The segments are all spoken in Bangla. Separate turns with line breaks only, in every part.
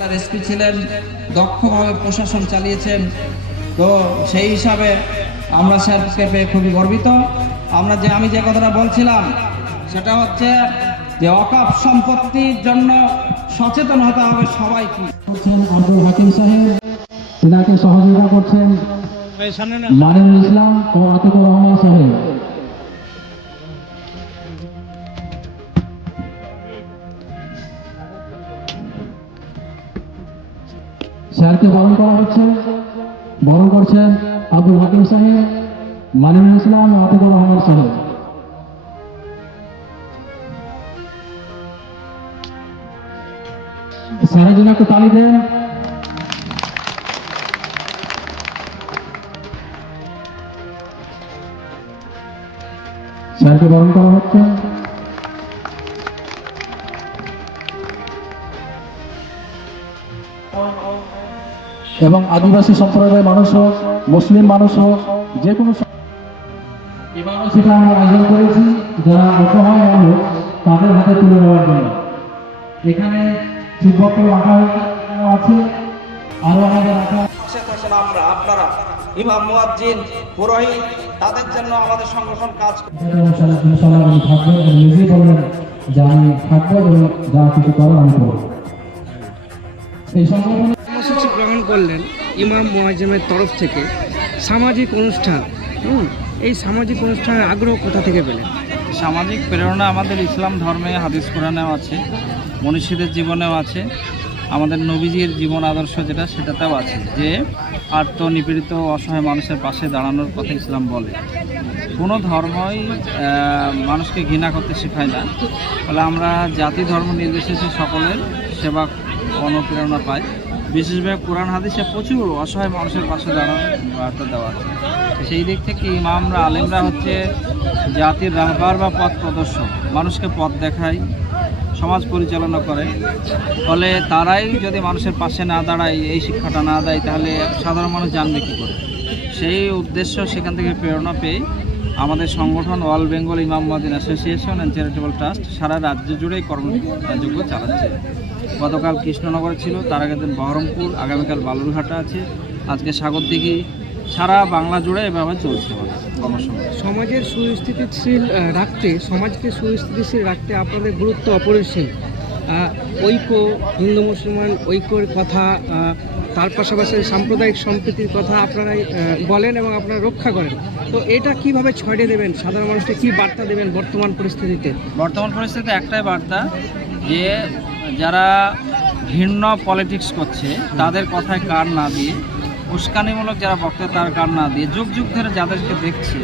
জেলার এসপি ছিলেন দক্ষভাবে প্রশাসন চালিয়েছেন। তো সেই হিসাবে আমরা স্যারকে পেয়ে খুবই গর্বিত। আমরা যে আমি যে কথাটা বলছিলাম সেটা হচ্ছে যে অকাপ সম্পত্তির জন্য সচেতন হতে হবে সবাইকে।
করছেন আব্দুল হাকিম সাহেব সহযোগিতা করছেন মানিনুল ইসলাম ও আতিকুর রহমান সাহেব। স্যারকে বরণ করা হচ্ছে। বরণ করছেন আব্দুল হাকিম সাহেব মানিনুল ইসলাম আতিকুর রহমান সাহেব স্যারের জন্য একটু তালি দেন। স্যারকে বরণ করা হচ্ছে। এবং আদিবাসী সম্প্রদায়ের মানুষ হোক মুসলিম মানুষ হোক যে কোনো এবারও সেটা আমরা আয়োজন করেছি যারা অসহায় মানুষ তাদের হাতে তুলে দেওয়ার জন্য। এখানে শিবপত্র রাখা আছে। আরও আমাদের রাখা
আমরা আপনারা ইমাম মুয়াজ্জিন পুরোহিত তাদের জন্য আমাদের সংগঠন কাজ করে।
সেটা ইনশাল্লাহ ইনশাল্লাহ আমি থাকব নিজেই বললেন যে আমি থাকব এবং যা কিছু করো আমি করব। এই সংগঠনে
কর্মসূচি গ্রহণ করলেন ইমাম মোয়াজ্জেমের তরফ থেকে সামাজিক অনুষ্ঠান। হুম, এই সামাজিক অনুষ্ঠানের আগ্রহ কোথা থেকে পেলেন?
সামাজিক প্রেরণা আমাদের ইসলাম ধর্মে, হাদিস কোরআনেও আছে, মনীষীদের জীবনেও আছে, আমাদের নবীজির জীবন আদর্শ যেটা, সেটাতেও আছে। যে আর্ত নিপীড়িত অসহায় মানুষের পাশে দাঁড়ানোর কথা ইসলাম বলে। কোনো ধর্মই মানুষকে ঘৃণা করতে শেখায় না। ফলে আমরা জাতি ধর্ম নির্বিশেষে সকলের সেবা, অনুপ্রেরণা পাই। বিশেষভাবে কোরআন হাদিসে প্রচুর অসহায় মানুষের পাশে দাঁড়ানোর বার্তা দেওয়া আছে। সেই দিক থেকে ইমামরা, আলেমরা হচ্ছে জাতির রাহবার বা পথ প্রদর্শক। মানুষকে পথ দেখায়, সমাজ পরিচালনা করে। ফলে তারাই যদি মানুষের পাশে না দাঁড়ায়, এই শিক্ষাটা না দেয়, তাহলে সাধারণ মানুষ জানবে কী করে? সেই উদ্দেশ্য সেখান থেকে প্রেরণা পেয়ে আমাদের সংগঠন অল বেঙ্গল ইমাম মাদিন অ্যাসোসিয়েশন অ্যান্ড চ্যারিটেবল ট্রাস্ট সারা রাজ্য জুড়েই কর্মযোগ্য চালাচ্ছে। গতকাল কৃষ্ণনগর ছিল তার আগের দিন বহরমপুর আগামীকাল বালুরঘাটা আছে। আজকে সাগরদিঘি সারা বাংলা জুড়ে এভাবে চলছে
সমাজের সুস্থিতিশীল রাখতে সমাজকে সুস্থিতিশীল রাখতে আপনাদের গুরুত্ব অপরিসীম। ঐক্য হিন্দু মুসলমান ঐক্যর কথা তার পাশাপাশি সাম্প্রদায়িক সম্প্রীতির কথা আপনারাই বলেন এবং আপনারা রক্ষা করেন। তো এটা কীভাবে ছড়িয়ে দেবেন? সাধারণ মানুষকে কি বার্তা দেবেন বর্তমান পরিস্থিতিতে?
বর্তমান পরিস্থিতিতে একটাই বার্তা যে যারা ভিন্ন পলিটিক্স করছে, তাদের কথায় কান না দিয়ে, উস্কানিমূলক যারা বক্তব্য তার কান না দিয়ে, যুগ যুগ ধরে যাদেরকে দেখছে,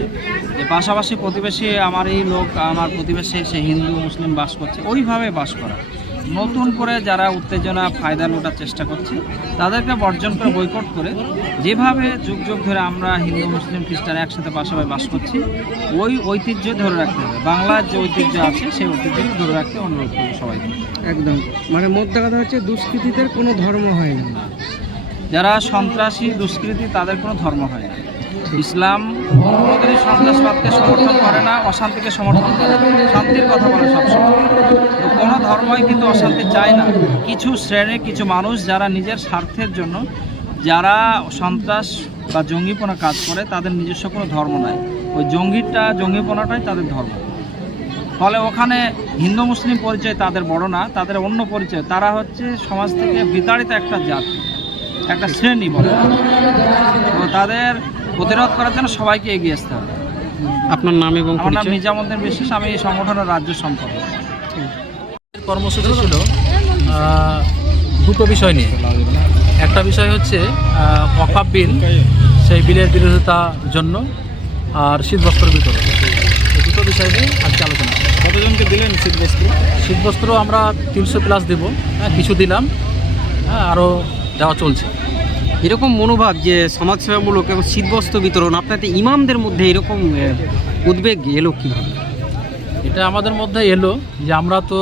যে পাশাপাশি প্রতিবেশী আমার এই লোক, আমার প্রতিবেশী সে হিন্দু, মুসলিম বাস করছে, ওইভাবে বাস করা। নতুন করে যারা উত্তেজনা ফায়দা লোটার চেষ্টা করছে তাদেরকে বর্জন করে বৈকট করে যেভাবে যুগ যুগ ধরে আমরা হিন্দু মুসলিম খ্রিস্টান একসাথে পাশাপাশি বাস করছি ওই ঐতিহ্য ধরে রাখতে হবে। বাংলার যে ঐতিহ্য আছে সেই ঐতিহ্যকে ধরে রাখতে অনুরোধ করব সবাইকে।
একদম। মানে মোদ্দা কথা হচ্ছে দুষ্কৃতীদের কোনো ধর্ম হয় না।
যারা সন্ত্রাসী দুষ্কৃতী তাদের কোনো ধর্ম হয় না। ইসলাম সন্ত্রাসবাদকে সমর্থন করে না অশান্তিকে সমর্থন করে শান্তির কথা বলে সবসময়। ধর্মই কিন্তু অশান্তি চায় না। কিছু শ্রেণির কিছু মানুষ যারা নিজের স্বার্থের জন্য যারা সন্ত্রাস বা জঙ্গিপনা কাজ করে তাদের নিজস্ব কোনো ধর্ম নাই। ওই জঙ্গিটা জঙ্গিপনাটাই তাদের ধর্ম। ফলে ওখানে হিন্দু মুসলিম পরিচয় তাদের বড় না তাদের অন্য পরিচয়। তারা হচ্ছে সমাজ থেকে বিতাড়িত একটা জাতি একটা শ্রেণি বলে। তো তাদের প্রতিরোধ করার জন্য সবাইকে এগিয়ে আসতে হবে।
আপনার নাম এবং
আমার নাম নিজামুদ্দিন বিশ্বাস আমি এই সংগঠনের রাজ্য সম্পাদক।
কর্মসূচি ছিল দুটো বিষয় নিয়ে। একটা বিষয় হচ্ছে অকাপ বিল সেই বিলের বিরোধিতার জন্য আর শীতবস্ত্র বিতরণ। এই দুটো বিষয় নিয়ে আজকে আলোচনা।
কতজনকে দিলেন শীতবস্ত্র?
শীতবস্ত্র আমরা তিনশো প্লাস দেব। হ্যাঁ কিছু দিলাম। হ্যাঁ আরও দেওয়া চলছে।
এরকম মনোভাব যে সমাজসেবামূলক এবং শীতবস্ত্র বিতরণ আপনাদের ইমামদের মধ্যে এরকম উদ্বেগ এলো কীভাবে?
এটা আমাদের মধ্যে এলো যে আমরা তো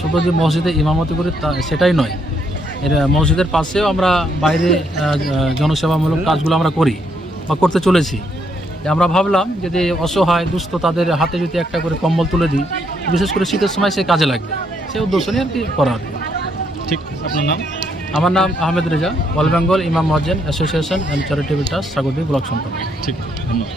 শুধু যে মসজিদে ইমামতি করি তা সেটাই নয়। এর মসজিদের পাশেও আমরা বাইরে জনসেবামূলক কাজগুলো আমরা করি বা করতে চলেছি। আমরা ভাবলাম যদি অসহায় দুস্থ তাদের হাতে যদি একটা করে কম্বল তুলে দিই বিশেষ করে শীতের সময় সে কাজে লাগবে। সে উদ্দেশ্য নিয়ে আর কি করা কি।
ঠিক আপনার নাম?
আমার নাম Ahmed Reza all Bengal Imam মহাজেন association and charitable trust Sagardighi block সম্পর্ক
ঠিক ধন্যবাদ।